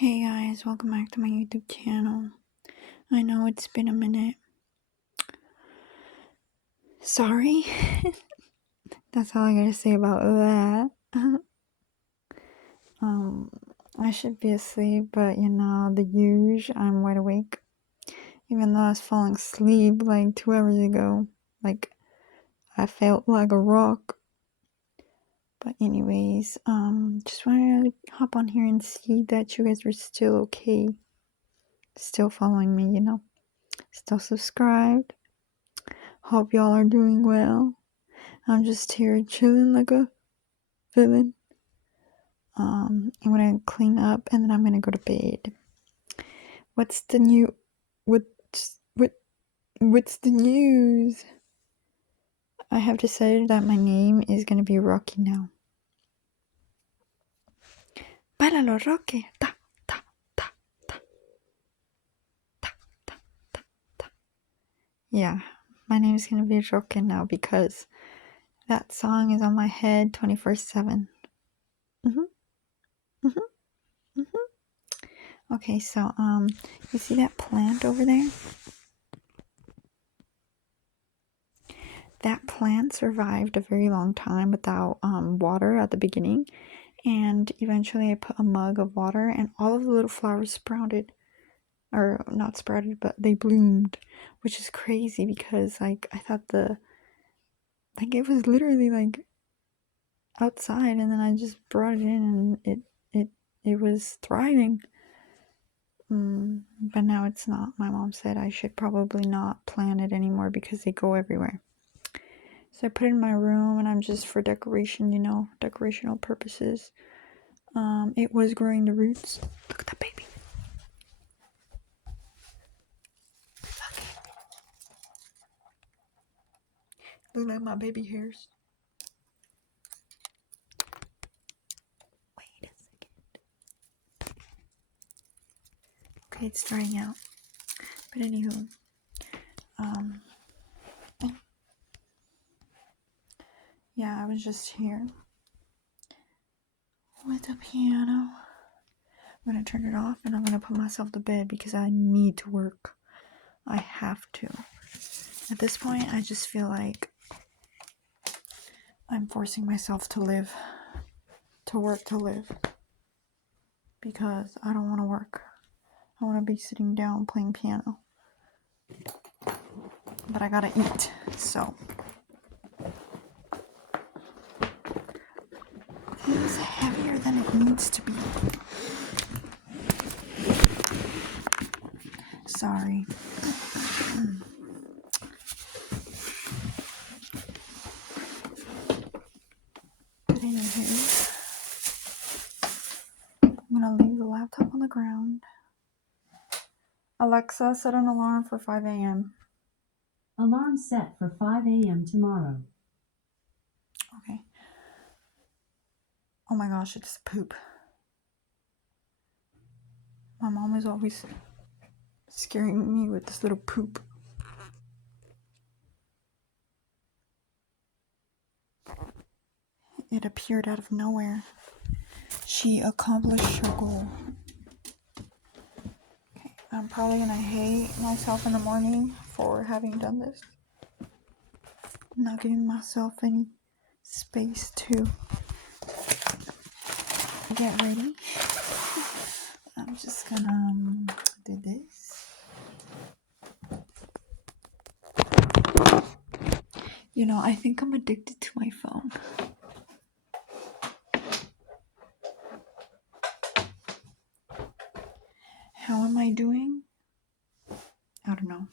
Hey guys, welcome back to my YouTube channel. I know it's been a minute. Sorry. That's all I gotta say about that. I should be asleep, but the huge, I'm wide awake. Even though I was falling asleep like 2 hours ago. Like, I felt like a rock. But anyways, just wanted to hop on here and see that you guys were still okay. Still following me, Still subscribed. Hope y'all are doing well. I'm just here chilling like a villain. I'm gonna clean up and then I'm gonna go to bed. What's the news? I have decided that my name is gonna be Rocky now. Bálalo, Rocky. Ta, ta, ta, ta. Ta, ta, ta, ta. Yeah, my name is gonna be Rocky now because that song is on my head 24/7. Okay, so you see that plant over there? That plant survived a very long time without water at the beginning, and eventually I put a mug of water and all of the little flowers sprouted, or not sprouted, but they bloomed, which is crazy because I thought it was literally outside, and then I just brought it in and it was thriving. But now it's not. My mom said I should probably not plant it anymore because they go everywhere. So I put it in my room and I'm just for decoration, decorational purposes. It was growing the roots. Look at that baby. Look like my baby hairs. Wait a second. Okay, it's drying out. But anywho, yeah, I was just here with the piano. I'm gonna turn it off and I'm gonna put myself to bed because I need to work. I have to. At this point, I just feel like I'm forcing myself to live, to work to live, because I don't want to work. I want to be sitting down playing piano, but I gotta eat, so it is heavier than it needs to be. Sorry. But anywho, I'm gonna leave the laptop on the ground. Alexa, set an alarm for 5 a.m. Alarm set for 5 a.m. tomorrow. Okay. Oh my gosh, it's poop. My mom is always scaring me with this little poop. It appeared out of nowhere. She accomplished her goal. Okay, I'm probably gonna hate myself in the morning for having done this. Not giving myself any space to get ready. I'm just gonna do this. I think I'm addicted to my phone. How am I doing? I don't know.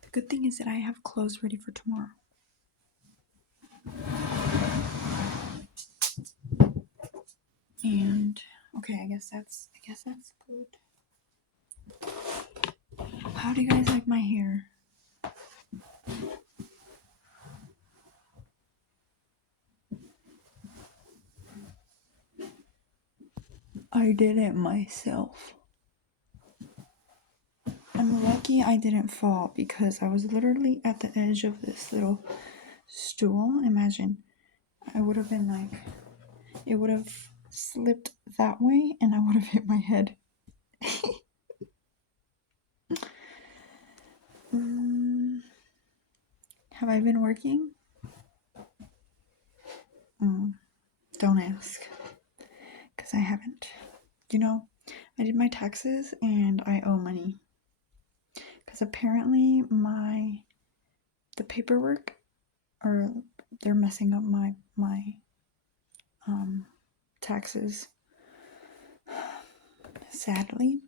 The good thing is that I have clothes ready for tomorrow. And okay, I guess that's good. How do you guys like my hair? I did it myself. I'm lucky I didn't fall because I was literally at the edge of this little stool. Imagine, I would have been like, it would have slipped that way and I would have hit my head. Have I been working? Don't ask, because I haven't. You know, I did my taxes and I owe money. Because apparently the paperwork, or they're messing up my taxes. Sadly,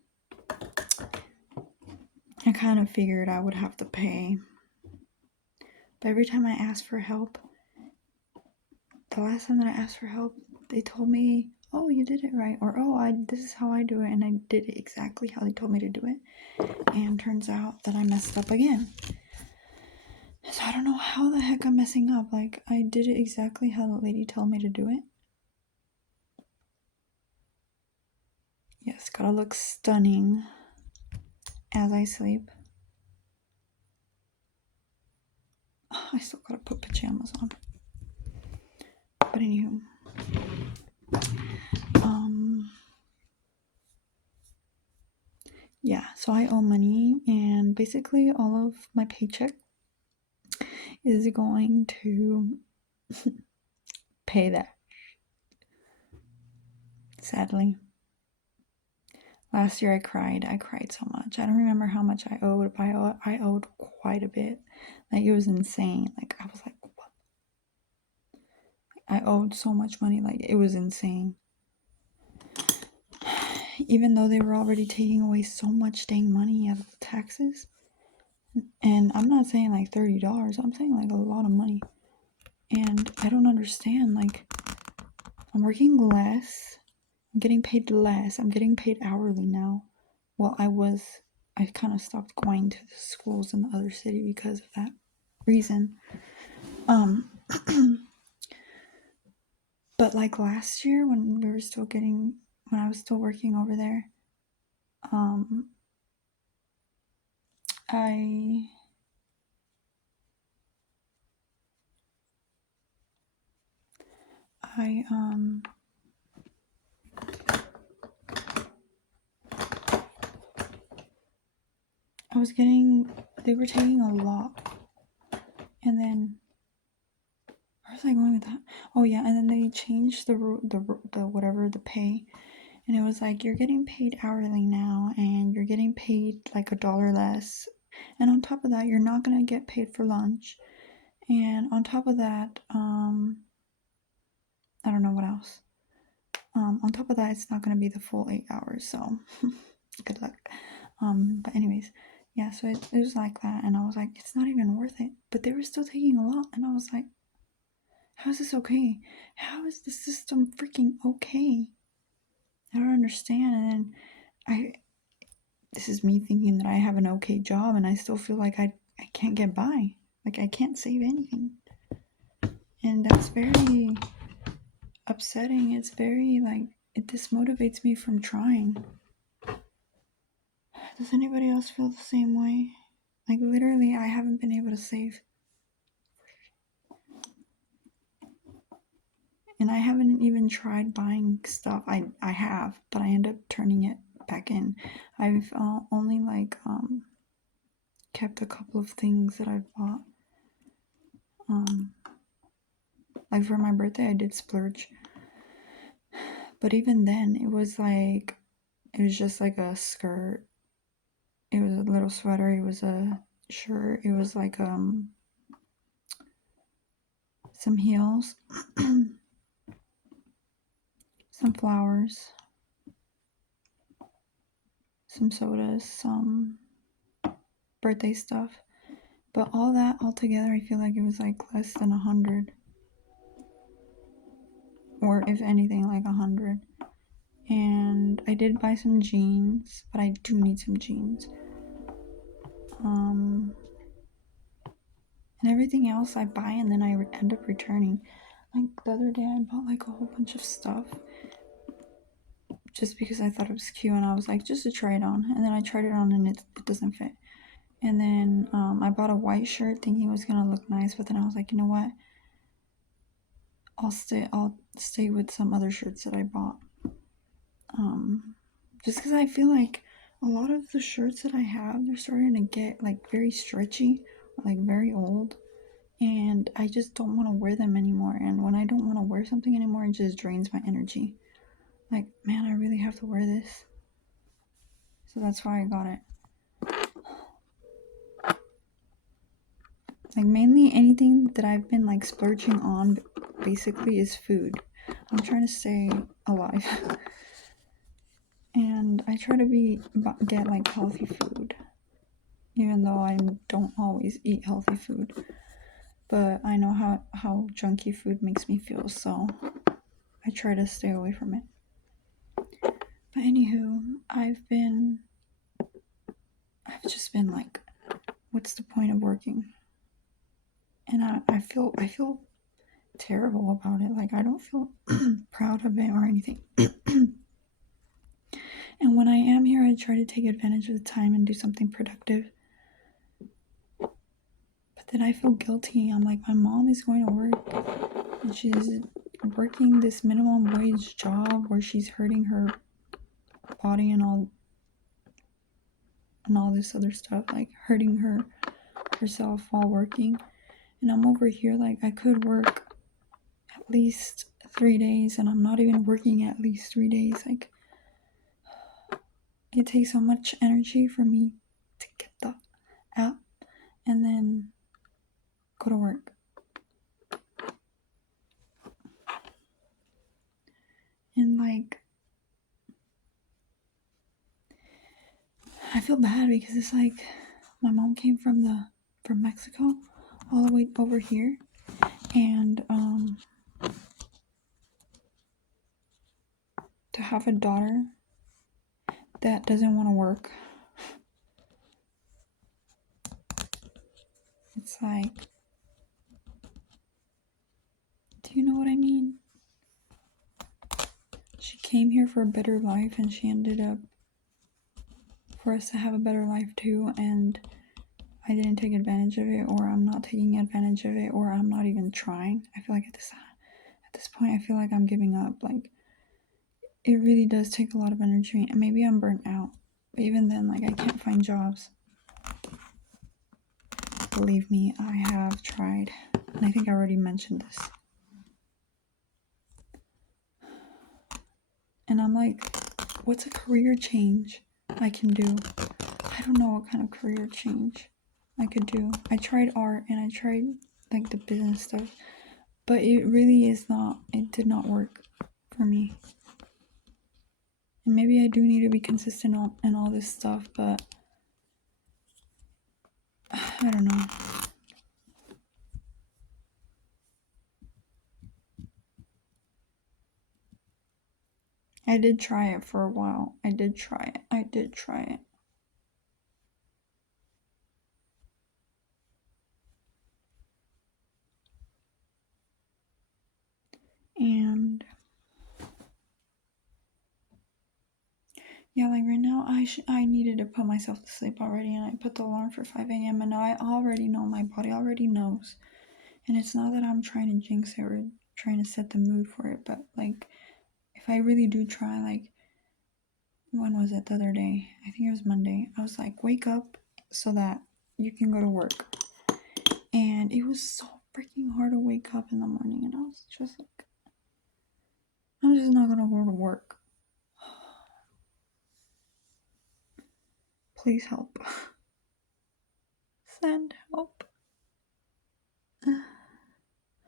I kind of figured I would have to pay. But every time I asked for help, the last time that I asked for help, they told me, oh, you did it right, or oh, this is how I do it, and I did it exactly how they told me to do it, and turns out that I messed up again. So I don't know how the heck I'm messing up. Like, I did it exactly how the lady told me to do it. Yes, gotta look stunning as I sleep. I still gotta put pajamas on. But anywho, yeah, so I owe money, and basically all of my paycheck is going to pay that. Sadly. Last year I cried so much. I don't remember how much I owed, but I owed quite a bit. Like, it was insane. Like, I was like, what? I owed so much money, like, it was insane. Even though they were already taking away so much dang money out of the taxes. And I'm not saying like $30, I'm saying like a lot of money. And I don't understand, like, I'm working less, I'm getting paid less, I'm getting paid hourly now. Well, I kind of stopped going to the schools in the other city because of that reason. But like last year when I was still working over there, I they were taking a lot. And then, where was I going with that? Oh yeah, and then they changed the whatever, the pay. And it was like, you're getting paid hourly now, and you're getting paid like $1 less. And on top of that, you're not gonna get paid for lunch. And on top of that, I don't know what else. On top of that, it's not gonna be the full 8 hours, so good luck. But anyways, yeah, so it was like that, and I was like, it's not even worth it. But they were still taking a lot, and I was like, how is this okay? How is the system freaking okay? I don't understand. And this is me thinking that I have an okay job, and I still feel like I can't get by. Like, I can't save anything. And that's very upsetting. It's very, like, it dismotivates me from trying. Does anybody else feel the same way? Like, literally, I haven't been able to save. And I haven't even tried buying stuff. I have, but I end up turning it back in. I've only like kept a couple of things that I've bought. Like for my birthday, I did splurge. But even then, it was just like a skirt. It was a little sweater. It was a shirt. It was like some heels, some flowers, some sodas, some birthday stuff. But all that all together, I feel like it was like less than 100. Or if anything, like 100. And I did buy some jeans, but I do need some jeans. And everything else I buy and then I end up returning. Like the other day, I bought like a whole bunch of stuff just because I thought it was cute, and I was like, just to try it on. And then I tried it on and it doesn't fit. And then I bought a white shirt thinking it was gonna look nice, but then I was like, you know what? I'll stay with some other shirts that I bought. Just because I feel like a lot of the shirts that I have, they're starting to get like very stretchy, like very old, and I just don't want to wear them anymore. And when I don't want to wear something anymore, it just drains my energy. Like, man, I really have to wear this. So that's why I got it. Like, mainly anything that I've been like splurging on basically is food. I'm trying to stay alive. And I try to get like healthy food, even though I don't always eat healthy food. But I know how junky food makes me feel, so I try to stay away from it. But anywho, I've just been like, what's the point of working? And I feel terrible about it. Like, I don't feel proud of it or anything. And when I am here, I try to take advantage of the time and do something productive. But then I feel guilty. I'm like, my mom is going to work and she's working this minimum wage job where she's hurting her body and all this other stuff, like hurting herself while working. And I'm over here like, I could work at least 3 days, and I'm not even working at least 3 days. Like, it takes so much energy for me to get the app and then go to work. And like, I feel bad because it's like my mom came from Mexico all the way over here, and to have a daughter that doesn't want to work, it's like, do you know what I mean? She came here for a better life, and she ended up for us to have a better life too, and I didn't take advantage of it, or I'm not taking advantage of it, or I'm not even trying. I feel like at this point, I feel like I'm giving up. Like, it really does take a lot of energy, and maybe I'm burnt out. But even then, like, I can't find jobs. Believe me, I have tried, and I think I already mentioned this. And I'm like, what's a career change I can do? I don't know what kind of career change I could do. I tried art and I tried like the business stuff, but it did not work for me. And maybe I do need to be consistent in all this stuff, but I don't know. I did try it for a while. I did try it. And yeah, like right now, I needed to put myself to sleep already, and I put the alarm for 5 a.m. and now I already know, my body already knows. And it's not that I'm trying to jinx it or trying to set the mood for it, but like, if I really do try, like, when was it the other day? I think it was Monday. I was like, wake up so that you can go to work. And it was so freaking hard to wake up in the morning, and I was just like, I'm just not gonna go to work. Please help. Send help.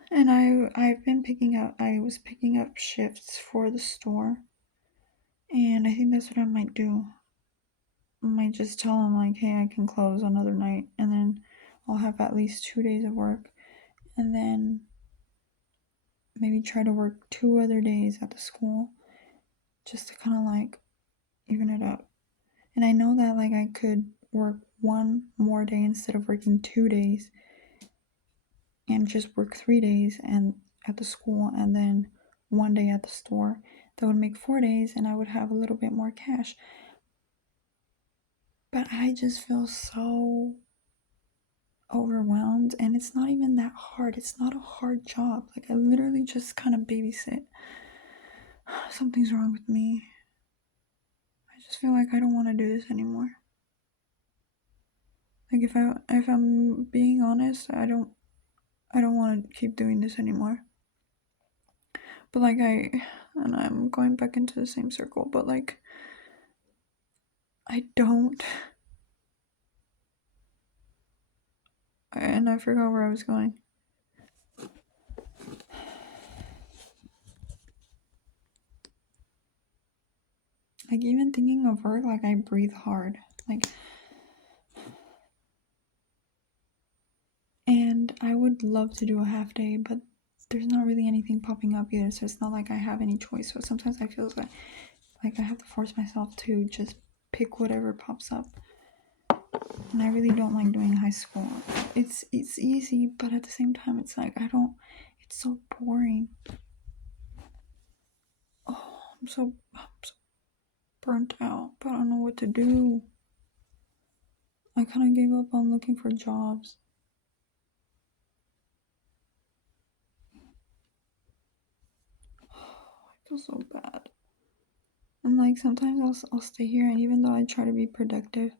And I was picking up shifts for the store, and I think that's what I might do. I might just tell them like, hey, I can close another night, and then I'll have at least 2 days of work, and then maybe try to work 2 other days at the school just to kind of like even it up. And I know that like I could work 1 more day instead of working 2 days, and just work 3 days and at the school and then 1 day at the store. That would make 4 days, and I would have a little bit more cash. But I just feel so overwhelmed, and it's not even that hard. It's not a hard job. Like, I literally just kind of babysit. Something's wrong with me. I just feel like I don't want to do this anymore. Like, if I'm being honest, I don't want to keep doing this anymore. But like, I'm going back into the same circle, but like, I don't. And I forgot where I was going. Like, even thinking of work, like, I breathe hard. Like, and I would love to do a half day, but there's not really anything popping up either, so it's not like I have any choice. So sometimes I feel like I have to force myself to just pick whatever pops up. And I really don't like doing high school. It's easy, but at the same time, it's like it's so boring. Oh, I'm so burnt out, but I don't know what to do. I kind of gave up on looking for jobs. I feel so bad. And like, sometimes I'll stay here, and even though I try to be productive,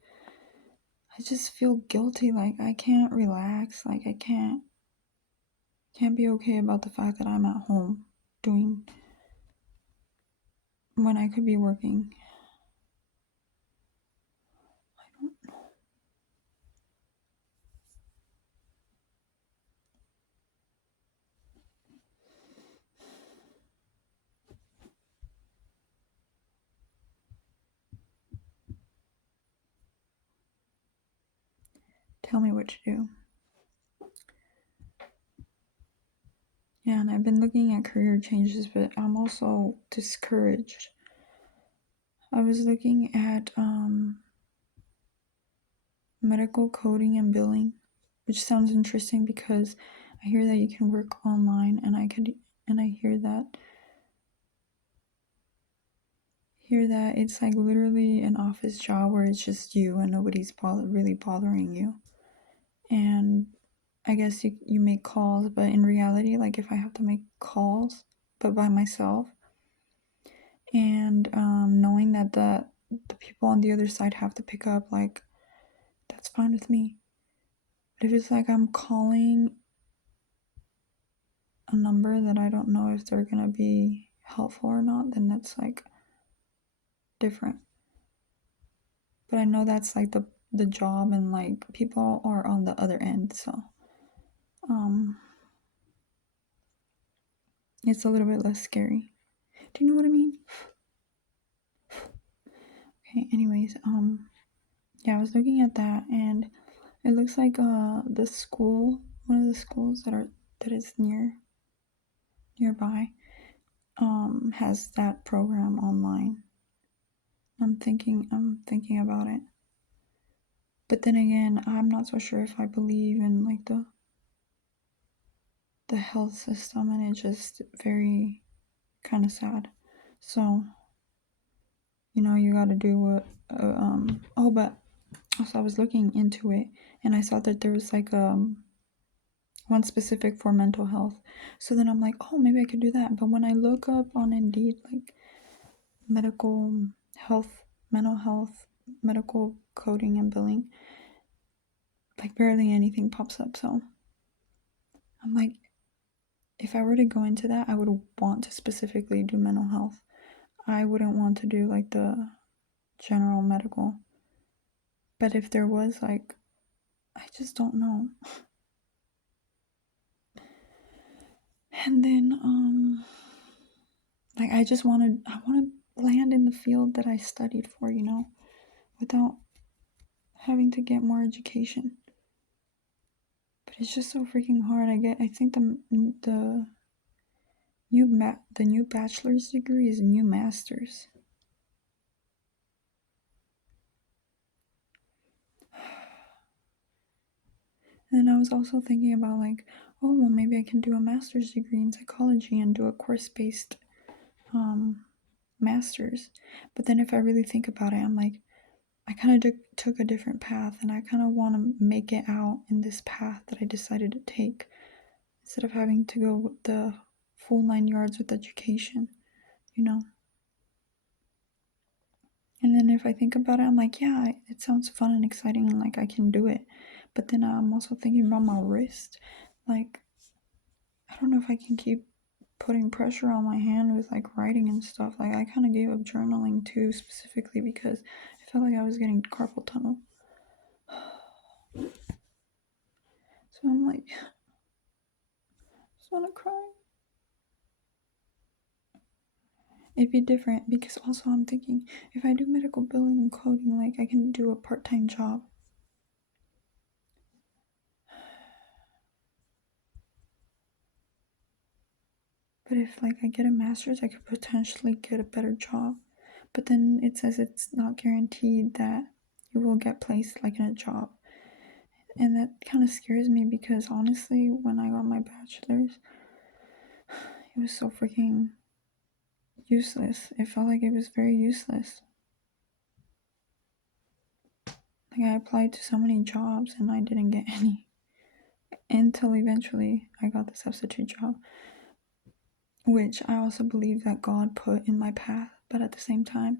I just feel guilty. Like, I can't relax. Like, I can't be okay about the fact that I'm at home doing when I could be working. I don't know. Tell me what to do. Yeah, and I've been looking at career changes, but I'm also discouraged. I was looking at medical coding and billing, which sounds interesting because I hear that you can work online, and I hear that it's like literally an office job where it's just you and nobody's really bothering you. And I guess you make calls, but in reality, like, if I have to make calls but by myself, and knowing that the people on the other side have to pick up, like, that's fine with me. But if it's like I'm calling a number that I don't know if they're gonna be helpful or not, then that's like different. But I know that's like the job, and like, people are on the other end, so it's a little bit less scary. Do you know what I mean? Okay, anyways, yeah, I was looking at that, and it looks like the school, one of the schools that is nearby, has that program online. I'm thinking about it. But then again, I'm not so sure if I believe in like the health system, and it's just very kind of sad. So, you got to do what but also I was looking into it, and I saw that there was like one specific for mental health. So then I'm like, oh, maybe I could do that. But when I look up on Indeed, like, mental health, medical coding and billing, like, barely anything pops up. So I'm like, if I were to go into that, I would want to specifically do mental health. I wouldn't want to do like the general medical. But if there was, like, I just don't know. And then like, I want to land in the field that I studied for, without having to get more education. But it's just so freaking hard. I think the new bachelor's degree is a new master's. And then I was also thinking about, like, oh, well, maybe I can do a master's degree in psychology and do a course-based master's. But then if I really think about it, I'm like, I kind of took a different path, and I kind of want to make it out in this path that I decided to take instead of having to go with the full 9 yards with education, you know? And then if I think about it, I'm like, yeah, it sounds fun and exciting and like I can do it. But then I'm also thinking about my wrist. Like, I don't know if I can keep putting pressure on my hand with like writing and stuff. Like, I kind of gave up journaling too, specifically because I felt like I was getting carpal tunnel. So I'm like, I just want to cry. It'd be different because also I'm thinking if I do medical billing and coding, like I can do a part-time job. But if like I get a master's, I could potentially get a better job. But then it says it's not guaranteed that you will get placed like in a job. And that kind of scares me because honestly, when I got my bachelor's, it was so freaking useless. It felt like it was very useless. Like I applied to so many jobs and I didn't get any until eventually I got the substitute job, which I also believe that God put in my path. But at the same time,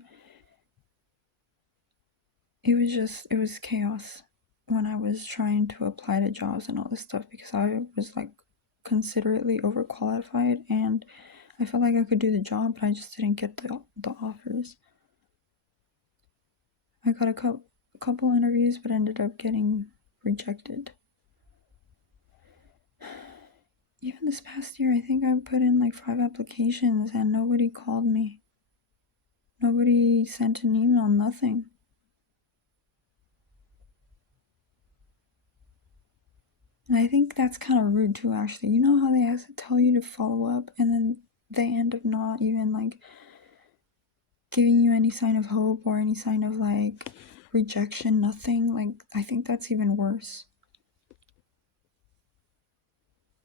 it was chaos when I was trying to apply to jobs and all this stuff because I was like considerately overqualified and I felt like I could do the job, but I just didn't get the offers. I got a couple interviews, but ended up getting rejected. Even this past year, I think I put in like 5 applications and nobody called me. Nobody sent an email, nothing. And I think that's kind of rude too, actually. You know how they have to tell you to follow up and then they end up not even like giving you any sign of hope or any sign of like rejection, nothing. Like, I think that's even worse.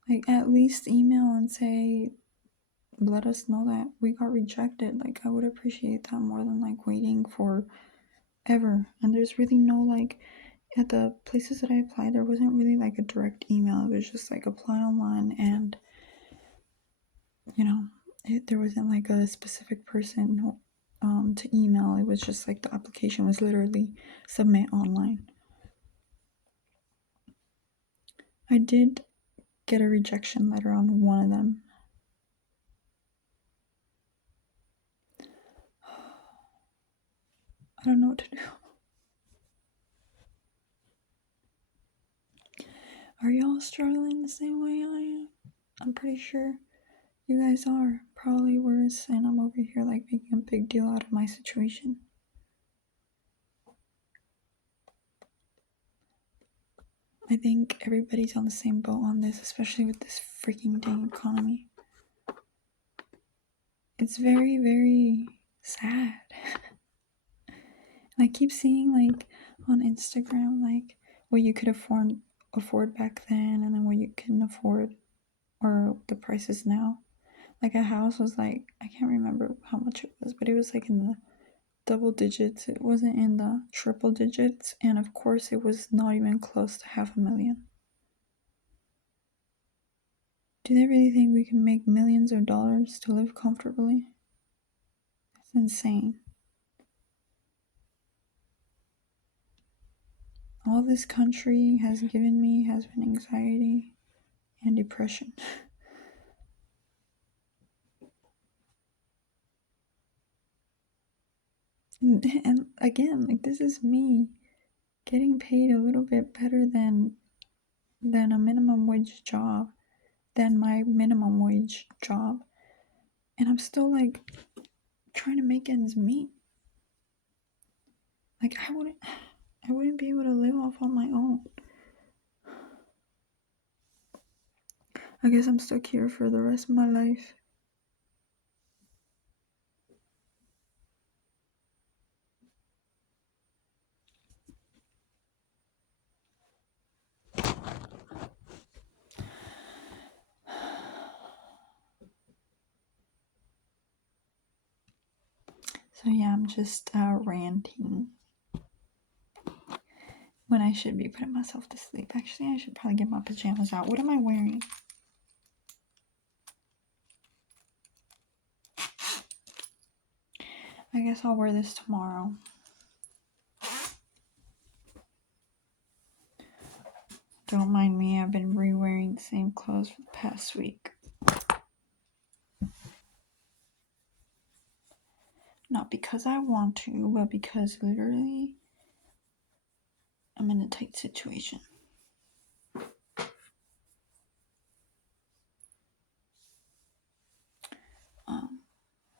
Like, at least email and say, let us know that we got rejected. Like, I would appreciate that more than like waiting for ever. And there's really no like, at the places that I applied, there wasn't really like a direct email. It was just like apply online and, you know, there wasn't like a specific person to email. It was just like the application was literally submit online. I did get a rejection letter on one of them. I don't know what to do. Are y'all struggling the same way I am? I'm pretty sure you guys are. Probably worse, and I'm over here like making a big deal out of my situation. I think everybody's on the same boat on this, especially with this freaking dang economy. It's very, very sad. And I keep seeing like on Instagram like what you could afford back then and then what you can afford or the prices now. Like a house was like, I can't remember how much it was, but it was like in the double digits. It wasn't in the triple digits, and of course it was not even close to $500,000. Do they really think we can make millions of dollars to live comfortably? That's insane. All this country has given me has been anxiety and depression. And again, like this is me getting paid a little bit better than a minimum wage job, than my minimum wage job. And I'm still like trying to make ends meet. Like I wouldn't be able to live off on my own. I guess I'm stuck here for the rest of my life. So yeah, I'm just ranting. when I should be putting myself to sleep. Actually, I should probably get my pajamas out. What am I wearing? I guess I'll wear this tomorrow. Don't mind me, I've been re-wearing the same clothes for the past week. Not because I want to, but because literally I'm in a tight situation.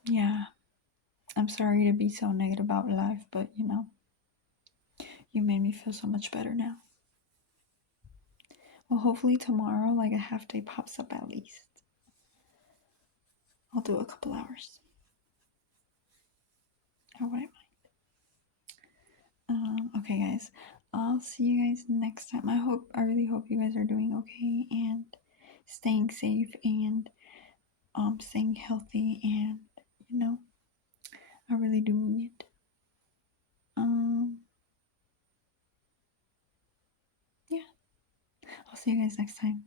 Yeah, I'm sorry to be so negative about life, but you know, you made me feel so much better now. Well, hopefully tomorrow, like a half day pops up at least. I'll do a couple hours. I wouldn't mind. Okay, guys, I'll see you guys next time. I really hope you guys are doing okay and staying safe and staying healthy, and you know, I really do mean it. Yeah, I'll see you guys next time.